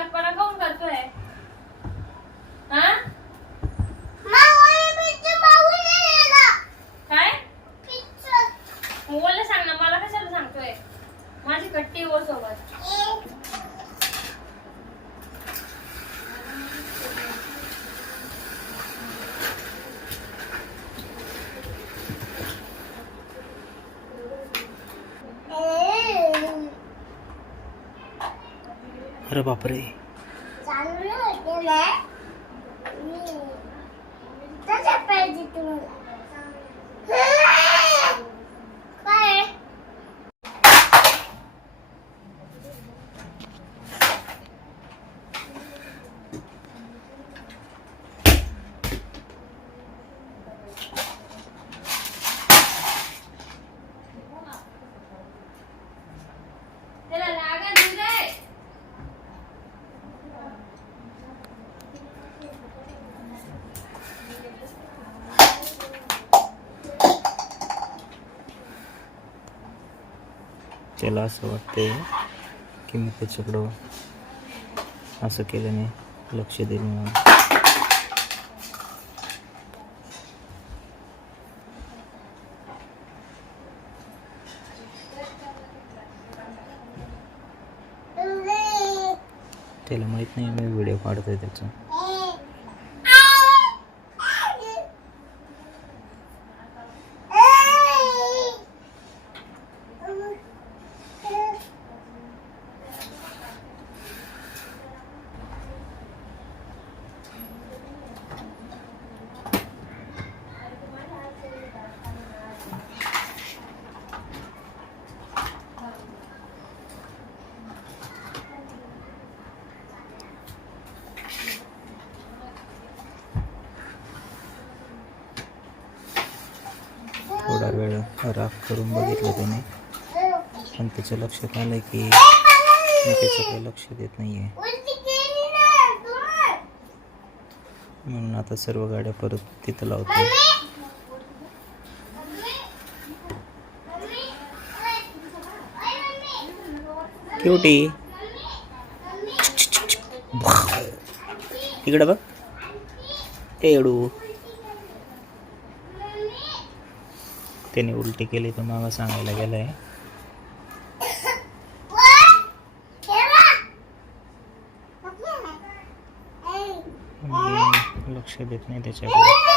चिल्लकपणा काऊन करतोय हा? काय? सांग ना मला कशाला सांगतोय? माझी कट्टी ओर सोबत. अरे बापरे काय त्याला असं वाटतंय की मी त्याच्याकडं असं केल्याने लक्ष देईल म्हणून. त्याला माहीत नाही मी व्हिडिओ काढतोय त्याचा. थोडा वेळ राग करून बघितलं त्याने. पण त्याच्या लक्षात आलं की मी त्याच्याकडे लक्ष देत नाही आहे म्हणून आता सर्व गाड्या परत तिथं लावतो. क्युटी इकडं बघ. एडू त्याने उलटी केली तर सांगायला गेलाय. मी लक्ष देत नाही त्याच्याकडे.